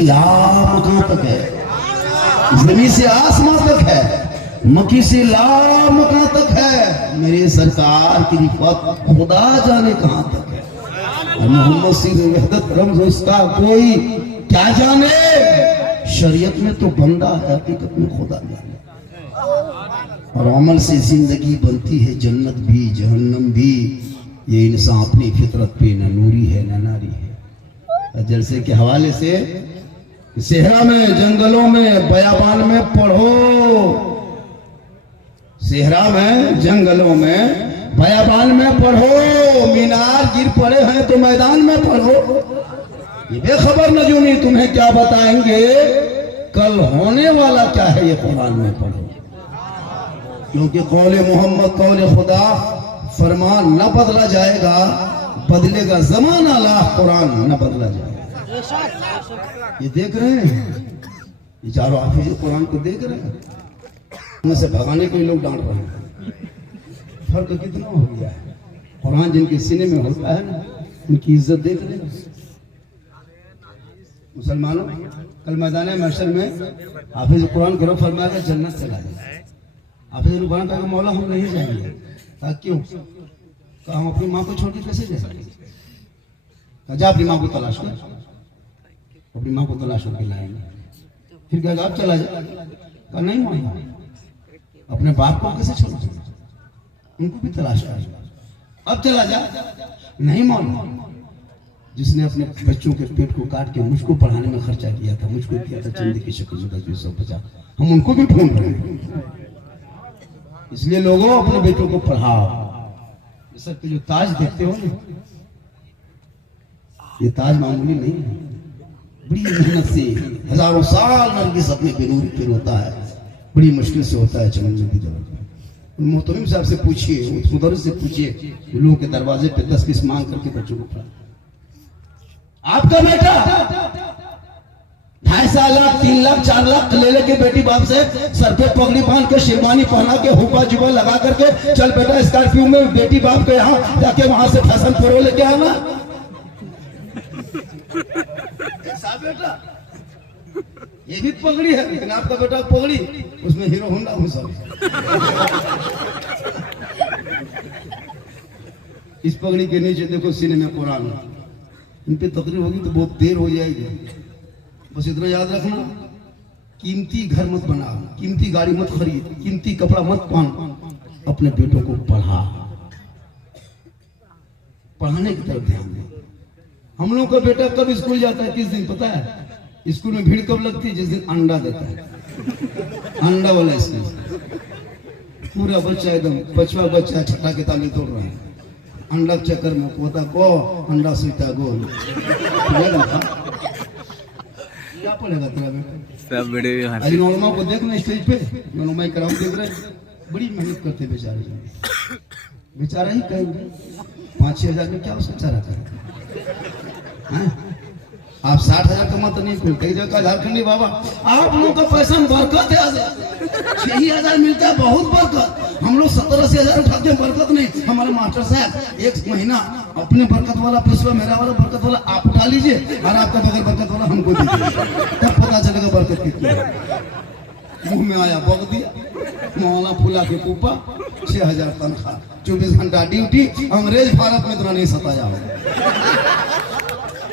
लाम कहां तक है, जमीन से आसमां तक है, मक्की से लाम कहां तक है, मेरे सरकार की रिफत खुदा जाने कहां तक है। और मोहम्मद सी वहदत रमज उसका कोई क्या जाने, शरीयत में तो बंदा है, हकीकत में खुदा जाने। और अमल से जिंदगी बनती है, जन्नत भी जहन्नम भी, ये इंसान अपनी फितरत पे न नूरी है न नारी है। जलसे के हवाले से सेहरा में, जंगलों में, बयाबान में पढ़ो, सेहरा में, जंगलों में, बयाबान में पढ़ो, मीनार गिर पड़े हैं तो मैदान में पढ़ो। ये बेखबर नजूमी तुम्हें क्या बताएंगे, कल होने वाला क्या है ये कुरान में पढ़ो। क्योंकि कौले मोहम्मद कौले खुदा, फरमान न बदला जाएगा, बदलेगा जमाना ला, कुरान न बदला जाएगा। ये देख रहे हैं, ये चारों हाफिज कुरान को देख रहे हैं, उनमें से भगाने के लोग डांट रहे हैं। फर्क कितना हो गया है, कुरान जिनके सीने में होता है ना, उनकी इज्जत देख रहे हैं। मुसलमानों, कल मैदान महशर में हाफिज कुरान करो फरमाया जन्नत चला जाए। हाफिज कुरान कहा मौला हम नहीं जाएंगे। कहा क्यों? कहा हम अपनी माँ को छोड़ के कैसे जाएंगे? कहा जा अपनी माँ को तलाश कर, अपनी माँ को तलाश करके लाएंगे। फिर कहा आप चला जा। कहा नहीं माँ, अपने बाप को कैसे छोड़ देंगे, उनको भी तलाश कर, अब चला जा। नहीं मौला, जिसने अपने बच्चों के पेट को काट के मुझको पढ़ाने में खर्चा किया था, मुझको दिया था चंदे की शक्ल में 10-20-50, हम उनको भी ढूंढ रहे हैं। इसलिए लोगों अपने बेटों को पढ़ाओ। ये सब जो ताज देखते हो ना, ये ताज मामूली नहीं है, बड़ी मेहनत से हजारों साल नरगिस अपने बेनूरी पे रोता है, बड़ी मुश्किल से होता है चमन की जगह। मोहतरम साहब से पूछिए, मुदर्रिस से पूछिए, लोगों के दरवाजे पे 10-20 मांग करके बच्चों को पढ़ा। आपका बेटा 2.5 लाख 3 लाख 4 लाख ले लेके बेटी बाप से सर पे पगड़ी बांध के शेरवानी पहना के हुक्का जुबा लगा करके चल बेटा स्कॉर्पियो में बेटी बाप के यहाँ जाके वहां से फैशन प्रो लेके आना। ऐसा बेटा, ये भी पगड़ी है, लेकिन आपका बेटा पगड़ी उसमें हीरो होंडा घुसा। इस पगड़ी के नीचे देखो सीने में कुरान। इन पे तकरीर होगी तो बहुत देर हो जाएगी। बस इतना याद रखना, कीमती घर मत बना, कीमती गाड़ी मत खरीद, कीमती कपड़ा मत पहन, अपने बेटों को पढ़ा, पढ़ाने की तरफ ध्यान दे। हम लोग का बेटा कब स्कूल जाता है, किस दिन पता है? स्कूल में भीड़ कब लगती है? जिस दिन अंडा देता है, अंडा वाला स्कूल। पूरा बच्चा एकदम 5वां बच्चा छठा के ताली तोड़ रहा है, अंडा चक्कर में पोता को अंडा सीता गोल। क्या पड़ेगा तेरा बेटा? सब बड़े अरे नौरमा को देखना स्टेज पे, नौरमा कराम देख रहे, बड़ी मेहनत करते बेचारे, बेचारा ही कहेंगे 5-6 हजार में क्या उसका चारा करें। आप 60,000 कमा तो नहीं खुलते जगह झारखंडी बाबा, आप लोगों का पैसा में बरकत है, 6,000 मिलता है, बहुत बरकत। हम लोग 70-80 हजार उठाते हैं, बरकत नहीं। हमारे मास्टर साहब 1 महीना अपने बरकत वाला पैसा, मेरा वाला बरकत वाला आप उठा लीजिए, और आपका बगैर बरकत वाला हमको दीजिए, तब पता चलेगा बरकत कितनी है। मुंह में आया बग दिया, मौला फूला के पूपा, 6,000 तनख्वाह, 24 घंटा ड्यूटी। अंग्रेज भारत में इतना नहीं सताया होगा,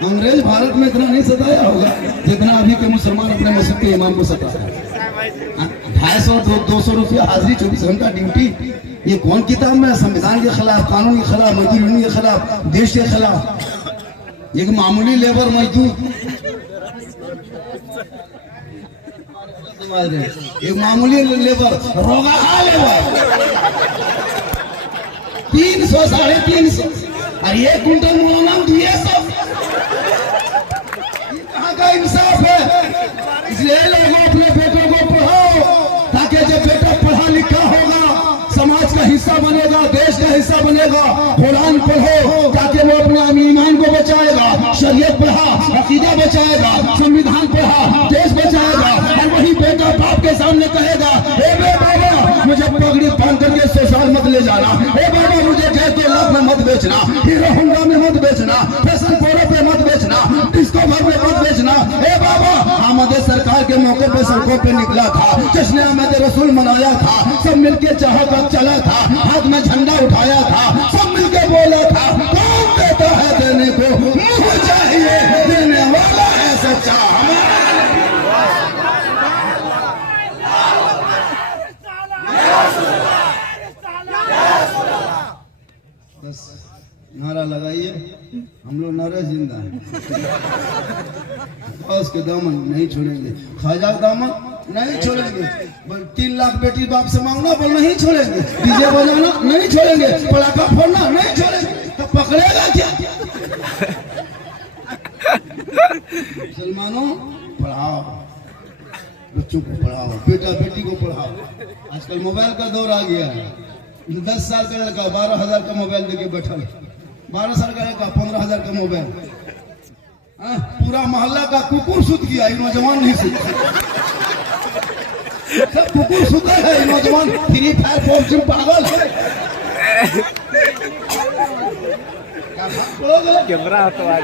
अंग्रेज भारत में इतना नहीं सताया होगा जितना अभी के मुसलमान अपने मस्जिद के इमाम को सताया है। 250-200 रुपया हाजिरी, 24 घंटा ड्यूटी। ये कौन किताब में? संविधान के खिलाफ, कानून के खिलाफ, मजदूर यूनियन के खिलाफ, देश के खिलाफ। एक मामूली लेबर मजदूर, एक मामूली लेबर, रोगा लेबर 300-350, और 1 कुंटल मौलाना 200। कहाँ का इंसाफ है? इसलिए लोगों अपने बेटों को पढ़ाओ, ताकि जब बेटा पढ़ा लिखा होगा, समाज का हिस्सा बनेगा, देश का हिस्सा बनेगा। कुरान पढ़ो ताकि वो अपने ईमान को बचाएगा, शरीयत पढ़ा अकीदा बचाएगा, संविधान पढ़ा देश बचाएगा। और वही बेटा बाप के सामने कहेगा, ए बाबा मुझे पगड़ी बांध करके ससुराल मत ले जाना, ए बाबा मुझे जैसे लाख में मत बेचना, हीरो होंडा में मत बेचना, फैशन प्रो पे मत बेचना, डिस्को भर में मत बेचना, ए बाबा आमद सरकार के मौके पे सड़कों पे निकला था, जश्न आमद रसूल मनाया था, सब मिलके चाह का चला था, हाथ में झंडा उठाया था, सब मिलके बोला था कौन देता है देने को, मुझे चाहिए देने वाला है सच्चा। बस नारा लगाइए, हम लोग नारा जिंदा है। उसके दामन नहीं छोड़ेंगे, ख्वाजा दामन नहीं छोड़ेंगे। 3 लाख बेटी बाप से मांगना बोल नहीं छोड़ेंगे, डीजे बजाना नहीं छोड़ेंगे, पटाखा फोड़ना नहीं छोड़ेंगे, तो पकड़ेगा क्या? मुसलमानों पढ़ाओ, बच्चों को पढ़ाओ, बेटा बेटी को पढ़ाओ। आजकल मोबाइल का दौर आ गया है। 10 साल का लड़का 12,000 का मोबाइल देके बैठा है, 12 साल का लड़का 15,000 का मोबाइल। पूरा मोहल्ला का कुकुर सुत गया, नौजवान नहीं सुत, सब कुकुर सुते है, नौजवान फ्री फायर पबजी पागल है। कैमरा तो आज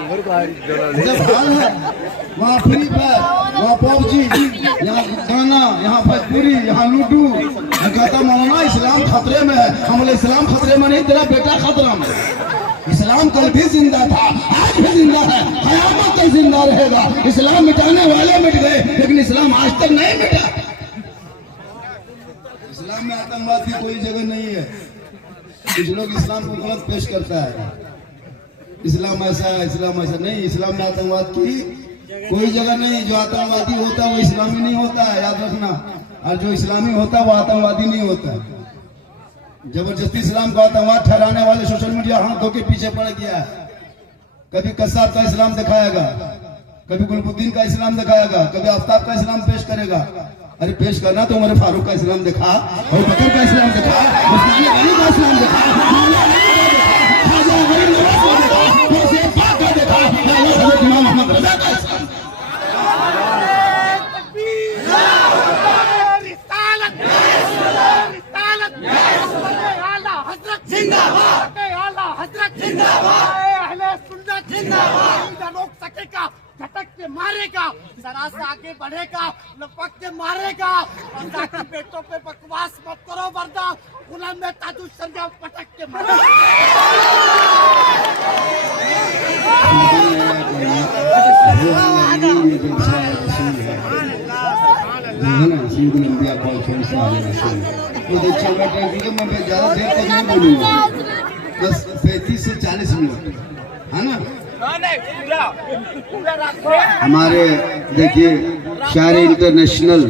वहाँ फ्री फायर, वहाँ पबजी, यहाँ गाना, यहाँ भोजपुरी, यहाँ लूडू। कहता मौलाना इस्लाम खतरे में है। हम बोले इस्लाम खतरे में नहीं, तेरा बेटा खतरा में। इस्लाम कल भी जिंदा था, आज भी जिंदा है, कयामत तक जिंदा रहेगा। इस्लाम मिटाने वाले मिट गए, लेकिन इस्लाम आज तक नहीं मिटा। इस्लाम में आतंकवाद की कोई जगह नहीं है। कुछ लोग इस्लाम को गलत पेश करता है, इस्लाम ऐसा है, इस्लाम ऐसा नहीं। इस्लाम में आतंकवाद की कोई जगह नहीं। जो आतंकवादी होता है वो इस्लामी नहीं होता है, याद रखना। और जो इस्लामी होता है वो आतंकवादी नहीं होता है। जबरदस्ती इस्लाम को आतंकवाद ठहराने वाले सोशल मीडिया हाथ धो के पीछे पड़ गया है। कभी कसाब का इस्लाम दिखाएगा, कभी गुलबुद्दीन का इस्लाम दिखाएगा, कभी आफ्ताब का इस्लाम पेश करेगा। अरे पेश करना तो उमर फारूक का इस्लाम दिखा, और बकर का इस्लाम दिखा, उस्मान गनी का इस्लाम दिखा, इमाम अहमद रजा का इस्लाम। झटक के मारेगा, जरा से आगे बढ़ेगा, लपक के मारेगा। और ताकि बेटों पे बकवास मत करो, वरना गुलाम में ताजु संजय पटक के मारेगा। मैं ज्यादा देर तक नहीं बोलूंगा, बस 35 से 40 मिनट, है ना। हमारे देखिए शायर इंटरनेशनल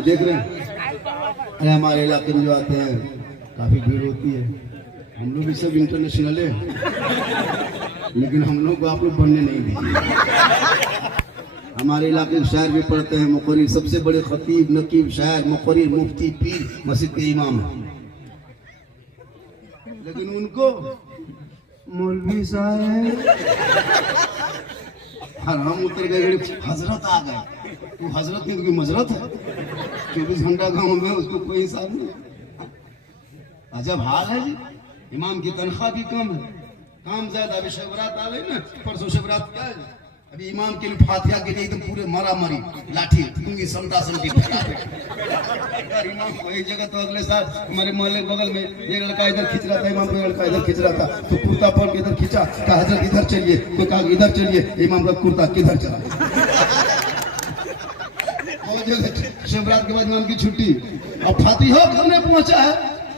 देख रहे हैं। अरे हमारे इलाके में जो आते हैं काफी भीड़ होती है। हम लोग भी सब इंटरनेशनल है, लेकिन हम लोग को आप लोग बनने नहीं दीजिए। हमारे इलाके में शायर भी पढ़ते हैं, मुकर्रिर, सबसे बड़े खतीब, नकीब, शायर, मुकर्रिर, मुफ्ती, पीर, मस्जिद के इमाम, लेकिन उनको मौलवी साहब हराम उतर गए, हजरत आ गए। तो हजरत की तो मजरत है, 24 घंटा गाँव में उसको कोई हिसाब नहीं। अजब हाल है जी। इमाम की तनख्वाह भी कम है, काम ज्यादा। अभी शिवरात आ गई ना, परसों शिवरात क्या है, अभी इमाम के लिए फातिहा के लिए एकदम पूरे मारा मारी, लाठी दूंगी, समटा समटी। इमाम को एक जगह तो अगले साल हमारे मोहल्ले बगल में एक लड़का इधर खींच रहा था, इमाम को लड़का इधर खींच रहा था, तो कुर्ता पहन के इधर खींचा, कहा हजरत इधर चलिए, कोई कहा इधर चलिए, इमाम का कुर्ता किधर चला। शिवरात के बाद इमाम की छुट्टी, अब फातिहा करने पहुंचा है,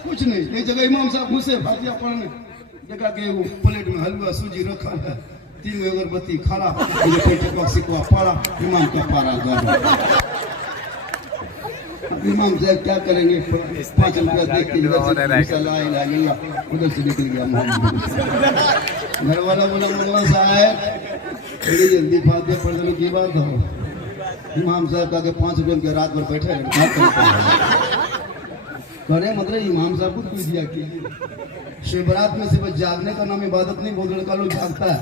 कुछ नहीं। एक जगह इमाम साहब घुसे फातिहा पढ़ने, देखा कि वो प्लेट में हलवा सूजी रखा है, 3 अगरबत्ती खड़ा, पड़ा, इमाम का पारा गर्म। इमाम साहब क्या करेंगे, 5 रुपया देख के उधर से निकल गया। घर वाला बोला मौलाना साहब जल्दी फातिहा पढ़ने की बात हो। इमाम साहब का 5 रुपये के रात भर बैठे करे, मतलब इमाम साहब को कुछ दिया कि शिवरात में सिर्फ जागने का नाम इबादत नहीं, बहुत लड़का लोग जागता है।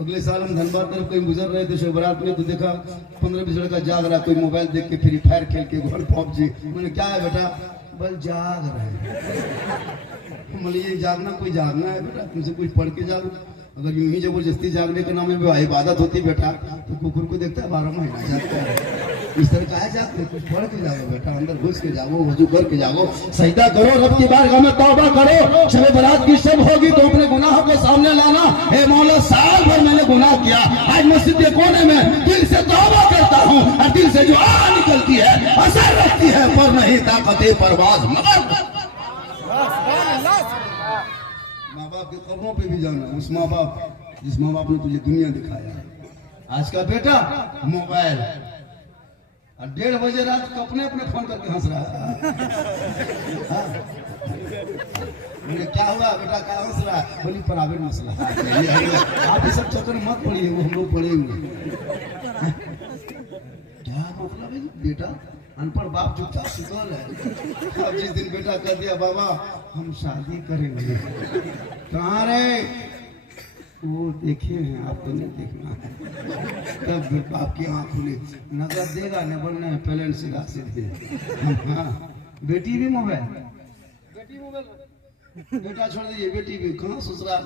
अगले साल हम धनबाद तरफ कहीं गुजर रहे थे शिवरात में, तो देखा 15-20 लड़का जाग रहा, कोई मोबाइल देख के फ्री फायर खेल के घर पबजी। मैंने क्या है बेटा, बस जाग रहे हैं। बोले ये जागना कोई जागना है बेटा, तुमसे कुछ पढ़ के जाओ। अगर यूं ही जबरदस्ती जागने के नाम में इबादत होती बेटा तो कुकुर को देखता है 12 महीना जागता है। इस तरह का जागते कुछ पढ़ के जाओ बेटा, अंदर घुस के जाओ, वजू करके जाओ, सजदा करो, रब की बारगाह में तौबा करो। शब बारात की शब होगी तो अपने गुनाहों को सामने लाना। हे मौला साल भर मैंने गुनाह किया, आज मस्जिद के कोने में दिल से तौबा करता हूँ और दिल से जो आग निकलती है असर रखती है पर नहीं ताकते परवाज मगर। माँ बाप के कब्रों पे भी जाना, उस माँ बाप जिस माँ बाप ने तुझे दुनिया दिखाया। आज का बेटा मोबाइल और 1:30 बजे रात को अपने अपने फोन करके हंस रहा है। हाँ। बोले क्या हुआ बेटा, क्या हंस रहा है? बोली प्राइवेट मसला। आप ये सब चक्कर मत पड़िए, वो हम लोग पढ़ेंगे। क्या मतलब है बेटा, अनपढ़ बाप जो था सुधर है। अब जिस दिन बेटा कह दिया बाबा हम शादी करेंगे, कहाँ रे? वो देखे हैं, आपको नहीं देखना है। तब बाप की आँख खुली, नगद देगा न बोलना है पेलेंट से दे। हाँ, बेटी भी मोबाइल, बेटी मोबाइल, बेटा छोड़ दीजिए, बेटी भी कहाँ ससुराल।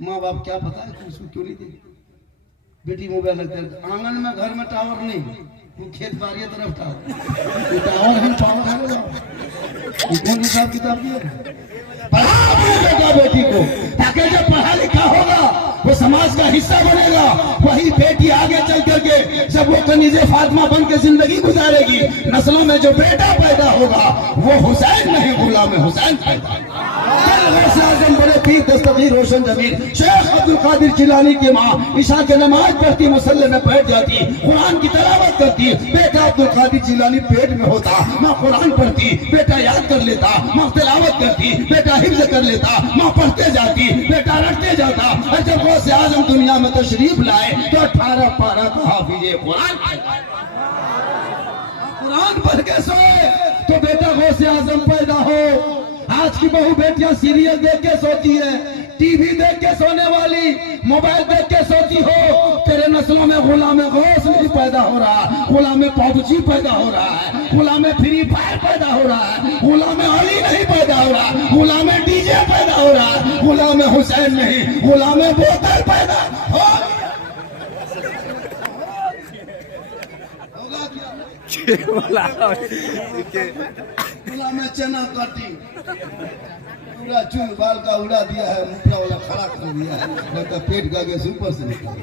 माँ बाप क्या पता है उसको क्यों नहीं दे। बेटी मोबाइल लगता है, आंगन में घर में टावर नहीं, वो खेत बाड़ी तरफ टावर है, टावर है। कौन हिसाब किताब दिया? पढ़ा बेटी को, ताकि जब पढ़ा लिखा होगा वो समाज का हिस्सा बनेगा। वही बेटी आगे चल करके जब वो कनीज़े फातिमा बन के जिंदगी गुजारेगी, नस्लों में जो बेटा पैदा होगा वो हुसैन नहीं गुलाम हुसैन पैदा। आजम बड़े पीर दस्तगीर रोशन जमीर शेख अब्दुल कादिर जिलानी की माँ ईशा के नमाज पढ़ती, मुसल्ले में बैठ जाती, कुरान की तिलावत करती। बेटा अब्दुल कादिर जिलानी पेट में होता, माँ कुरान पढ़ती, बेटा याद कर लेता, माँ तिलावत करती, बेटा हिफ्ज कर लेता, माँ पढ़ते जाती, बेटा रटते जाता। और जब गौसे आजम दुनिया में तशरीफ लाए तो 18 पारा का हाफिज कुरान पढ़ के सोए तो बेटा गौसे आजम पैदा हो। आज की बहु बेटियां सीरियल देख के सोती है, टीवी देख के सोने वाली, मोबाइल देख के सोती हो। तेरे नस्लों में गुलाम गौस नहीं पैदा हो रहा, गुलाम पबजी पैदा हो रहा है, गुलाम फ्री फायर पैदा हो रहा है, गुलाम अली नहीं पैदा हो रहा, गुलाम डीजे पैदा हो रहा है, गुलाम हुसैन नहीं, गुलाम बोतल पैदा हो गुलाम चना काटी, पूरा चूल बाल का उड़ा दिया है, मुखड़ा वाला खड़ा कर दिया है, लगता पेट का गैस ऊपर से निकल।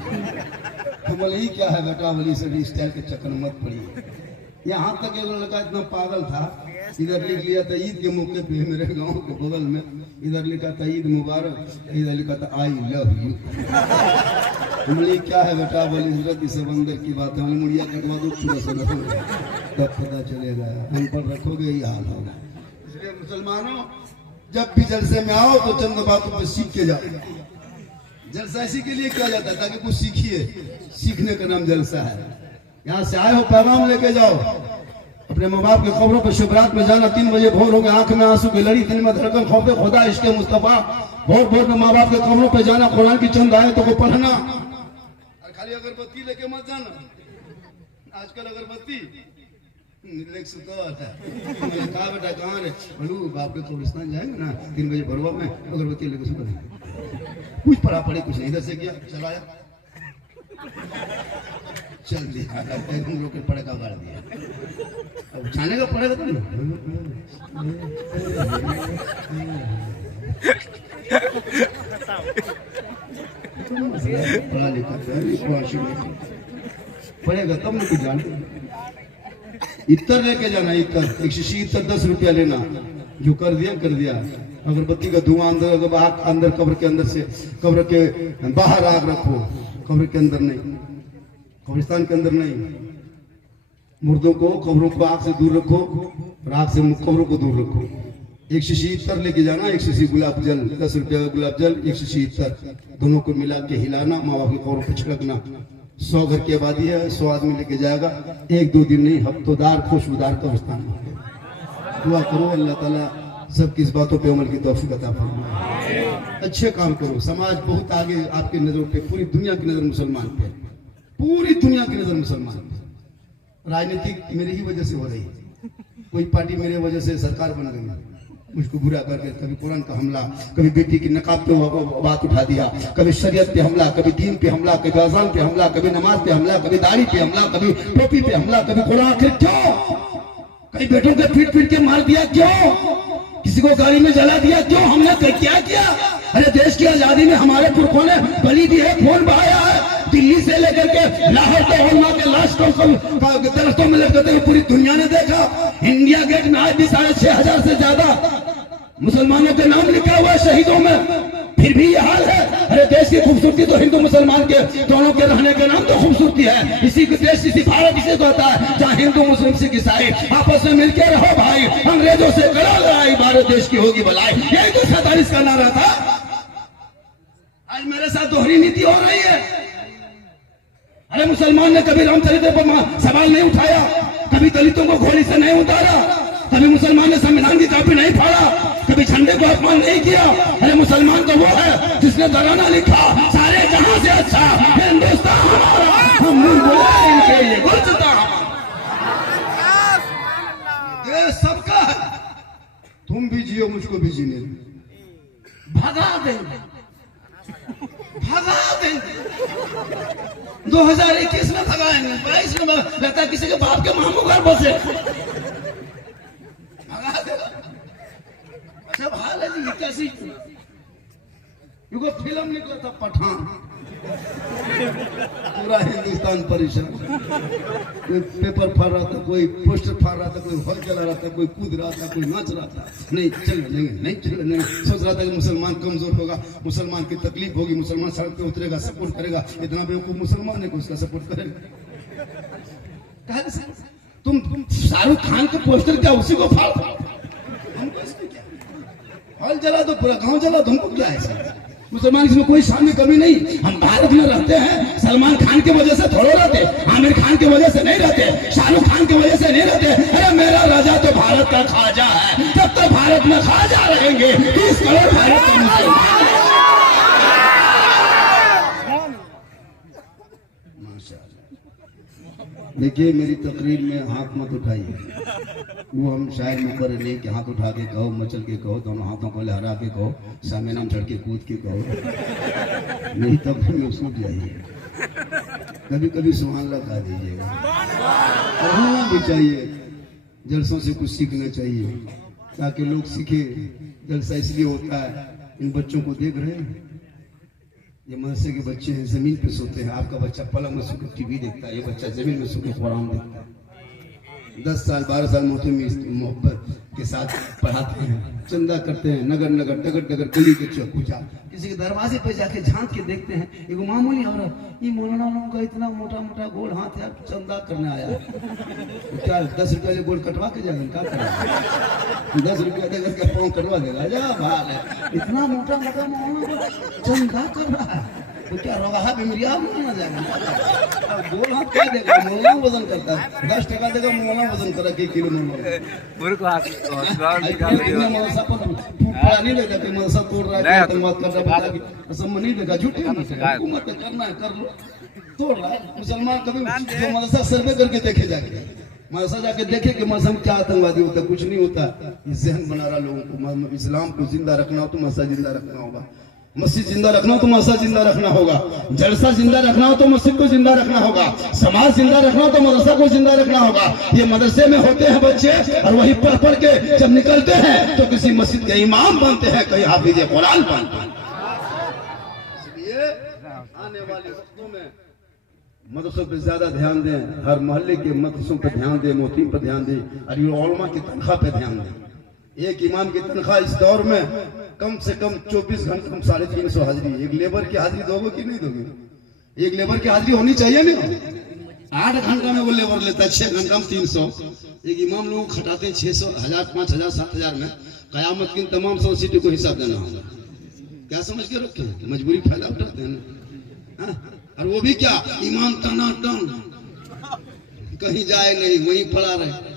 तो बोले ये क्या है बेटा, बोली सभी स्टाइल के चक्कर में मत पड़िए। यहाँ तक एक लड़का इतना पागल था, इधर लिख लिया था ईद के मौके पे मेरे गांव के बगल में, इधर लिखा था ईद मुबारक, इधर लिखा था आई लव यू। बोले क्या है बेटा, बोली हजरत से बंदर की बात है, मुड़िया कटवा दो पूरा से तब पता चलेगा, हम पर रखोगे यही हाल होगा। इसलिए मुसलमानों जब भी जलसे में आओ तो चंद बातों पर सीख के जाओ। जलसा इसी के लिए किया जाता है ताकि कुछ सीखिए, सीखने का नाम जलसा है। यहाँ से आए हो पैगाम लेके जाओ। अपने माँ बाप के कब्रों पर शुभरात में जाना, 3 बजे भोर हो गए, आंख में आंसू की लड़ी, दिल में धड़कन, खौफे खुदा इश्क़ मुस्तफा। भोर भोर में माँ बाप के कब्रों पर जाना, कुरान की चंद आयतों को पढ़ना, और खाली अगरबत्ती लेके मत जाना। आजकल अगरबत्ती मैंने कहा बेटा कहाँ रे, बोलू बाप के कब्रिस्तान जाएंगे ना 3 बजे भरवा में, अगरबत्ती लेके सुबह कुछ पढ़ा पढ़े कुछ नहीं, इधर से किया चलाया चल दिया, लोग के पड़े का गाड़ दिया, अब जाने का पड़ेगा तो पढ़ा लिखा पड़ेगा तब नहीं कुछ जाने। इतर लेके जाना, इतर 170 रुपया लेना, जो कर दिया। अगरबत्ती का धुआं अंदर कब्र के अंदर से, कब्र के बाहर आग रखो, कब्र के अंदर नहीं, कब्रिस्तान के अंदर नहीं। मुर्दों को, कब्रों को आग से दूर रखो, और आग से कब्रों को दूर रखो। 1 शीशी इतर लेके जाना, 1 शीशी गुलाब जल, 10 रुपया का गुलाब जल, 1 शीशी इतर, दोनों को मिला के हिलाना, माँ बाप की कब्रों पर छिड़कना। 100 घर की आबादी है, 100 आदमी लेके जाएगा, 1-2 दिन नहीं, हफ्तोदार खुशबूदार कब्रिस्तान। दुआ करो अल्लाह ताला सब किस बातों पे अमल की तौफीक अता फरमाए। अच्छे काम करो, समाज बहुत आगे आपकी नजरों पे, पूरी दुनिया की नजर मुसलमान पे, पूरी दुनिया की नजर मुसलमान पे। राजनीतिक मेरी ही वजह से हो रही है, कोई पार्टी मेरे वजह से सरकार बन गई, मुझको बुरा करके कभी कुरान का हमला, कभी बेटी की नकाब पे बात उठा दिया, कभी शरीयत पे हमला, कभी दीन पे हमला, कभी अज़ान पे हमला, कभी नमाज पे हमला, कभी दाढ़ी पे हमला, कभी टोपी पे हमला, कभी कुरान। आखिर क्यों? कई बेटों को पीट पीट के मार दिया क्यों? किसी को गाड़ी में जला दिया क्यों? हमने क्या किया? अरे देश की आजादी में हमारे पुरखों ने बलि दी है, खून बहाया है। दिल्ली से लेकर के लाहौर तक उलमा के लाश को दरख्तों में लटकते हुए पूरी दुनिया ने देखा। इंडिया गेट में आज भी 6,500 से ज्यादा मुसलमानों के नाम लिखा हुआ है शहीदों में, फिर भी ये हाल है। अरे देश की खूबसूरती तो हिंदू मुसलमान के दोनों के रहने के नाम तो खूबसूरती है। इसी के देश, इसी भारत इसे होता है जहाँ हिंदू मुस्लिम सिख ईसाई आपस में मिलकर रहो भाई, अंग्रेजों से करो लड़ाई, भारत देश की होगी भलाई। यही तो 47 का नारा था। आज मेरे साथ दोहरी नीति हो रही है। अरे मुसलमान ने कभी रामचरित्र पर सवाल नहीं उठाया, कभी दलितों को घोड़ी से नहीं उतारा, कभी मुसलमान ने संविधान की कॉपी नहीं फाड़ा, कभी झंडे को अपमान नहीं किया। अरे मुसलमान तो वो है जिसने तराना लिखा, सारे जहां से अच्छा हिंदुस्तान हमारा, हम बोले इनके लिए गुलसिता ये सबका है। तुम भी जियो, मुझको भी जीने दो। भगा देंगे, भगा देंगे। 2021 में भगाएंगे, 22 में लगता है किसी के बाप के मामू घर बसे। भगा देगा। सब हाल है जी कैसी। फिल्म निकला था पठान, पूरा हिंदुस्तान परेशान। कोई पेपर फाड़ रहा था, कोई पोस्टर फाड़ रहा था, कोई हॉल चला रहा था, कोई कूद रहा था, कोई नाच रहा था। नहीं चल नहीं चल नहीं, सोच रहा था कि मुसलमान कमजोर होगा, मुसलमान की तकलीफ होगी, मुसलमान सड़क पे उतरेगा, सपोर्ट करेगा। इतना बेवकूफ मुसलमान है कि उसका सपोर्ट करेगा। तुम शाहरुख खान का पोस्टर क्या उसी को फाड़, हमको इसमें क्या? हॉल जला दो, पूरा गांव जला दो, हमको क्या है? मुसलमान इसमें कोई शान में कमी नहीं। हम भारत में रहते हैं, सलमान खान की वजह से थोड़े रहते, आमिर खान की वजह से नहीं रहते, शाहरुख खान की वजह से नहीं रहते। अरे मेरा राजा तो भारत का खाजा है, तब तो भारत में खाजा रहेंगे। 30 करोड़ भारत के मुसलमान। देखिए मेरी तकरीर में हाथ मत उठाइए, वो हम शायद मुकर नहीं कि हाथ उठा के कहो, मचल के कहो, दोनों हाथों को लहरा के कहो, सामने नाम चढ़ के कूद के कहो, नहीं तब में सूट जाइए। कभी कभी सुभान अल्लाह कहा दीजिएगा, पढ़ना भी चाहिए, जलसों से कुछ सीखना चाहिए ताकि लोग सीखे। जलसा इसलिए होता है, इन बच्चों को देख रहे हैं, ये मदरसे के बच्चे हैं, जमीन पे सोते हैं। आपका बच्चा पलंग में सो के टीवी देखता है, ये बच्चा जमीन में सो के कुरान देखता है। 10 साल 12 साल मोहब्बत के साथ पढ़ाते हैं, चंदा करते हैं, नगर नगर डगर डगर गली के चौकुचा, किसी के दरवाजे पे जाके झांक के देखते हैं। एक मामूली औरत, ये मौलाना लोगों का इतना मोटा मोटा गोल हाथ है, चंदा करने आया है, तो क्या 10 रुपया से गोल कटवा के जाएगा? क्या करेगा? 10 रुपया देकर के पाँव कटवा देगा। जा भाग है, इतना मोटा मोटा मौलाना चंदा कर रहा है, तो क्या रोगा बीमारियां माना जाएगा? गोल हाथ क्या देगा? मौलाना वजन करता है, 10 टका देगा मौलाना वजन करा के किलो मौलाना नहीं लेगा कि मदरसा तोड़ रहा है, आतंकवाद कर रहा है, असम नहीं देगा। झूठे हुकूमत करना है कर लो, तोड़ रहा है। मुसलमान कभी मदरसा सर्वे करके देखे जाके, मदरसा जाके देखे कि मौसम क्या आतंकवादी होता है, कुछ नहीं होता। जहन बना रहा लोगों को, इस्लाम को जिंदा रखना हो तो मदरसा जिंदा रखना होगा, मस्जिद जिंदा रखना हो तो मदरसा जिंदा रखना होगा, जलसा जिंदा रखना हो तो मस्जिद को जिंदा रखना होगा, समाज जिंदा रखना हो तो मदरसा को जिंदा रखना होगा। ये मदरसे में होते हैं बच्चे, और वही पढ़ पढ़ के जब निकलते हैं तो किसी मस्जिद के इमाम बनते हैं, कहीं हाफिज कुरान बनते हैं। इसलिए आने वाले वक्तों में मदरसों पे ज्यादा ध्यान दें, हर मोहल्ले के मदरसों पे ध्यान दें, मोहतिम पे ध्यान दें, और ये उलमा की तनख्वाह पे ध्यान दें। एक इमाम की तनख्वाह इस दौर में कम से कम 24 घंटे, कम 350 हाजिरी। एक लेबर की हाजिरी दोगे कि नहीं दोगे? एक लेबर की हाजिरी होनी चाहिए ना। 8 घंटा में वो लेबर लेता है, 6 घंटा में 300। एक इमाम लोग खटाते हैं 600, 1000, 5000, 7000 में। कयामत की तमाम सोसाइटी को हिसाब देना होगा। क्या समझ के रखे? मजबूरी फायदा उठाते हैं ना। और वो भी क्या, इमाम टनाटन, कहीं जाए नहीं, वहीं पड़ा रहे।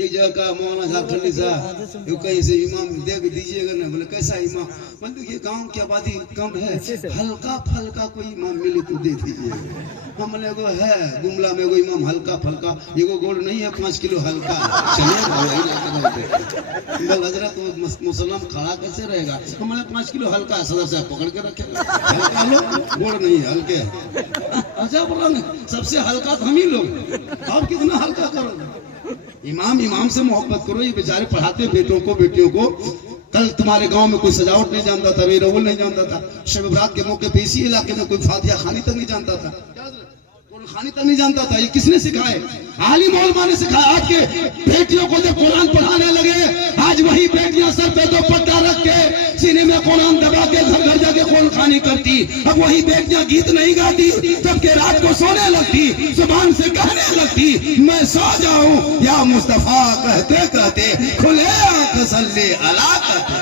एक जगह का मौलाना झारखंडी साहब यो कहीं से इमाम देख दीजिएगा ना, बोले कैसा इमाम? मतलब ये गांव की आबादी कम है, हल्का फल्का कोई इमाम मिले तो दे दीजिएगा। हम एगो है गुमला में एगो इमाम हल्का फल्का, एगो गोड़ नहीं है 5 किलो हल्का, चलिए हजरत मुसलमान खड़ा कैसे रहेगा? हमारे 5 किलो हल्का सदर साहब पकड़ के रखेगा, हल्का लो गोड़ नहीं हल्के। अच्छा बोला नहीं, सबसे हल्का हम ही लोग, आप कितना हल्का करोगे? इमाम से मोहब्बत करो। ये बेचारे पढ़ाते बेटों को बेटियों को। कल तुम्हारे गांव में कोई सजावट नहीं जानता था, रवल नहीं जानता था, शब बरात के मौके पे इसी इलाके में कोई फातिहा खानी तक नहीं जानता था, खानी तक नहीं जानता था। ये किसने सिखाए? आलिम उलमा ने सिखाया। आज के बेटियों को जब कुरान पढ़ाने लगे, आज वही बेटियां सर पे दुपट्टा रख के सीने में कुरान दबा के घर घर जाके कौन खानी करती। अब वही बेटियां गीत नहीं गाती, जबकि रात को सोने लगती, जुबान से कहने लगती मैं सो जाऊं या मुस्तफा कहते कहते खुले आंख सल्ले अला कहते।